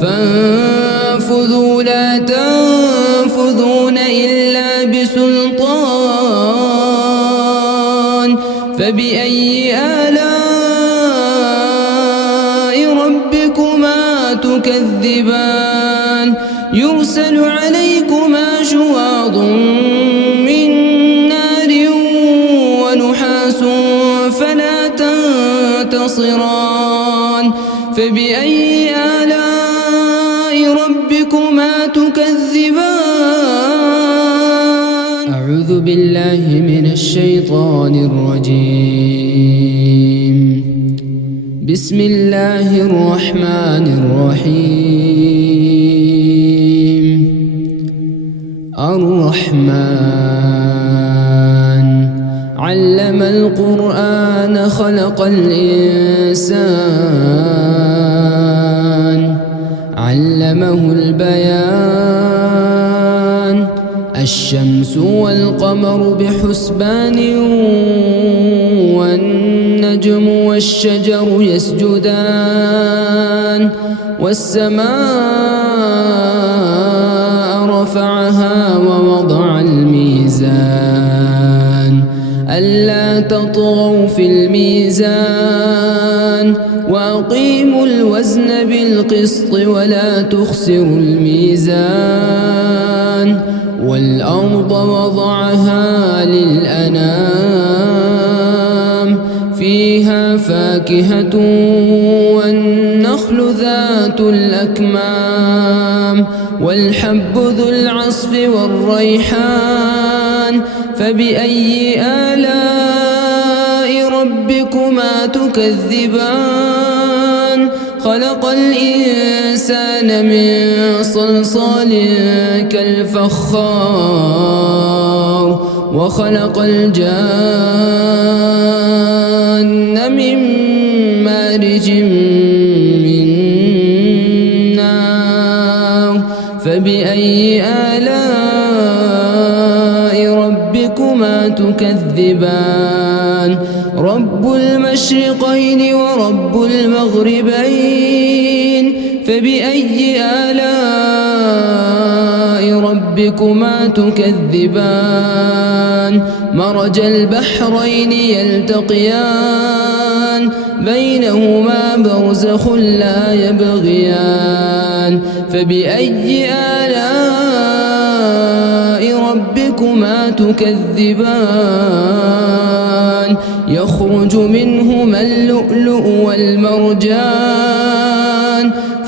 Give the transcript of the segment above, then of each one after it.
فانفذوا لا تنفذون إلا بسلطان فبأي آلاء ربكما تكذبان يرسل عليكما شواظ من نار ونحاس فلا تنتصران فبأي آلاء ربكما تكذبان أعوذ بالله من الشيطان الرجيم بسم الله الرحمن الرحيم الرحمن علم القرآن خلق الإنسان علمه البيان الشمس والقمر بحسبان والنجم والشجر يسجدان والسماء رفعها ووضع الميزان ألا تطغوا في الميزان وأقيموا الوزن بالقسط ولا تخسروا الميزان والأرض وضعها للأنام فيها فاكهة والنخل ذات الأكمام والحب ذو العصف والريحان فبأي آلاء ربكما تكذبان خلق الإنسان من صلصال كالفخار وخلق الجان من مارج من نار فبأي آلاء ربكما تكذبان رب المشرقين ورب المغربين فبأي آلاء ربكما تكذبان مرج البحرين يلتقيان بينهما برزخ لا يبغيان فبأي آلاء ربكما تكذبان يخرج منهما اللؤلؤ والمرجان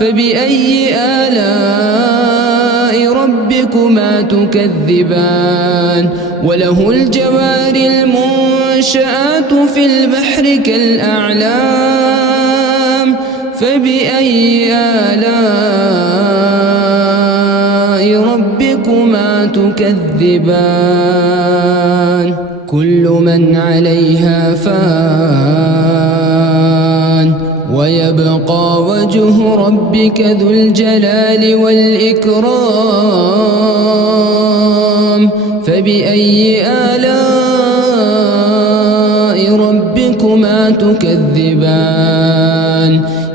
فبأي آلاء ربكما تكذبان وله الجوار المنشآت في البحر كالأعلام فبأي آلاء ربكما تكذبان كل من عليها فان ويبقى وجه ربك ذو الجلال والإكرام فبأي آلاء ربكما تكذبان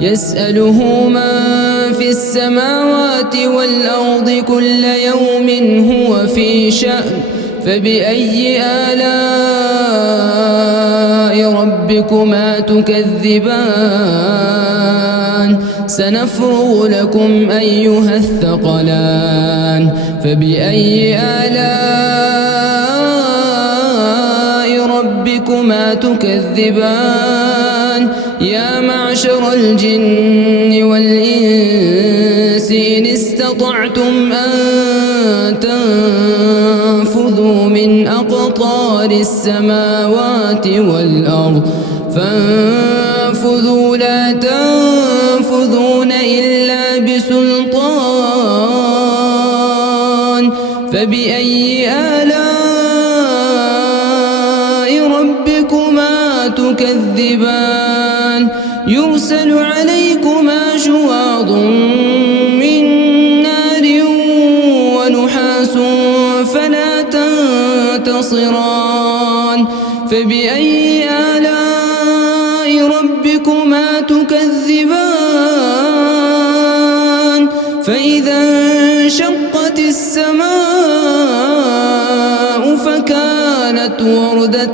يسأله من في السماوات والأرض كل يوم هو في شأن فبأي آلاء ربكما تكذبان سنفرغ لكم أيها الثقلان فبأي آلاء ربكما تكذبان يا معشر الجن والإنس إن استطعتم أن تنفذوا من أقطار السماوات والأرض فانفذوا لا تنفذون إلا بسلطان فبأي آلاء ربكما تكذبان يرسل عليكما شواظ من نار ونحاس فلا تنتصران فبأي آلاء ربكما تكذبان فإذا انشقت السماء فكانت وردة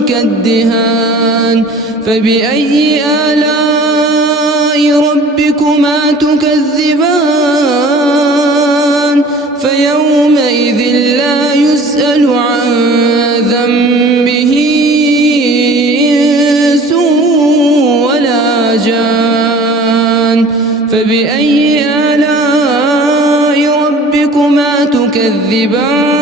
كالدهان فبأي آلاء ربكما تكذبان فيومئذ لا يسأل عن ذنبه إنس ولا جان فبأي آلاء ربكما تكذبان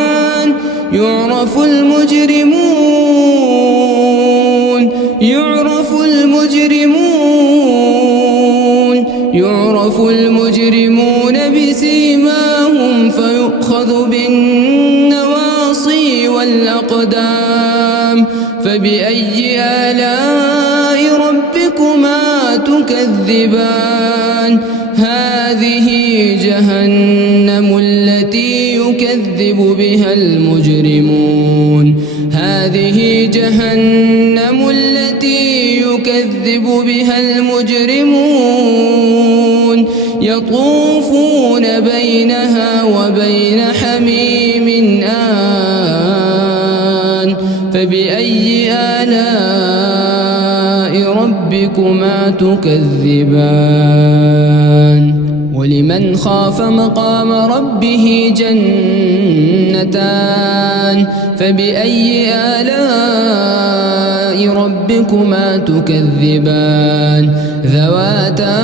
يعرف المجرمون بسيماهم فيؤخذ بالنواصي والأقدام فبأي آلاء ربكما تكذبان هذه جهنم التي يكذب بها المجرمون يطوفون بينها وبين حميم آن فبأي آلاء ربكما تكذبان ولمن خاف مقام ربه جنتان فبأي آلاء ربكما تكذبان ذواتا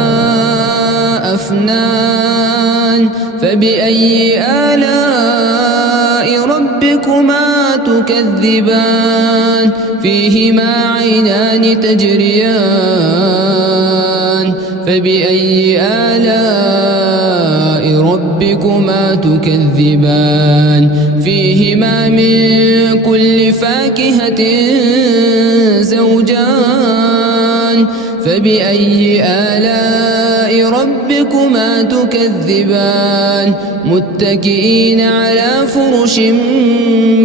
أفنان فبأي آلاء ربكما تكذبان فيهما عينان تجريان فبأي آلاء ربكما تكذبان فيهما من كل فاكهة زوجان فبأي آلاء ربكما تكذبان متكئين على فرش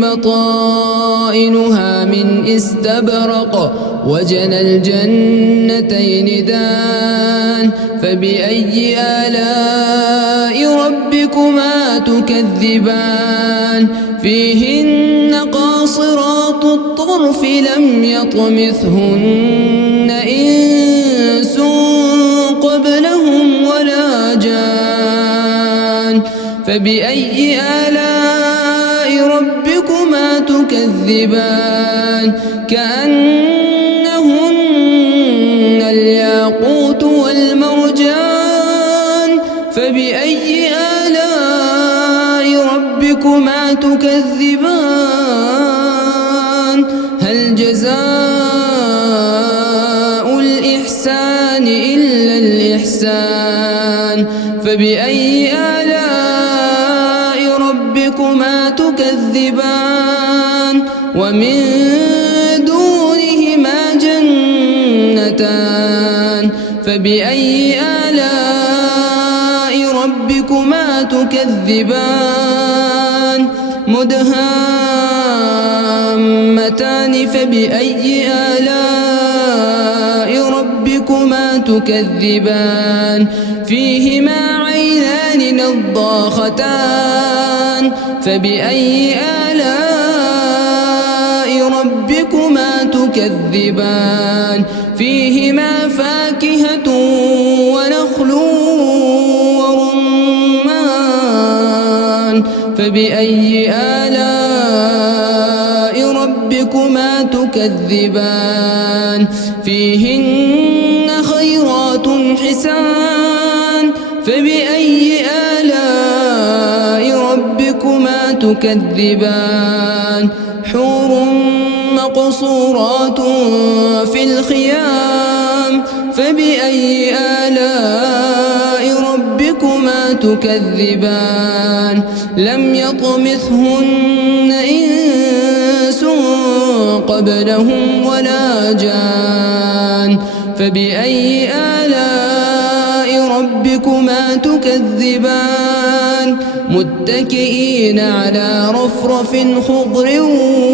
بطائنها من استبرق وجنى الجنتين دان فبأي آلاء ربكما تكذبان فيهن قاصرات الطرف لم يطمثهن إنس قبلهم ولا جان فبأي آلاء ربكما تكذبان كأنهن الياقوت والمرجان فبأي آلاء ربكما تكذبان هل جزاء الإحسان إلا الإحسان فبأي آلاء ربكما تكذبان ومن دونهما جنتان فبأي آلاء ربكما تكذبان مدهامتان فبأي آلاء ربكما تكذبان فيهما عينان نضاختان فبأي آلاء ربكما تكذبان فيهما فاكهة ونخل ورمان فبأي آلاء ربكما تكذبان فيهن خيرات حسان فبأي آلاء ربكما تكذبان حور مقصورات في الخيام فبأي آلاء ربكما تكذبان لم يطمثهن إنس قبلهم ولا جان فبأي آلاء ربكما تكذبان متكئين على رفرف خضر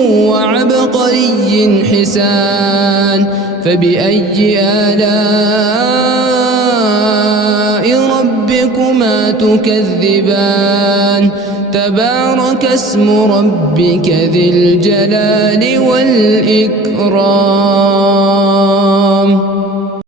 وعبقري حسان فبأي آلاء ربكما تكذبان تبارك اسم ربك ذي الجلال والإكرام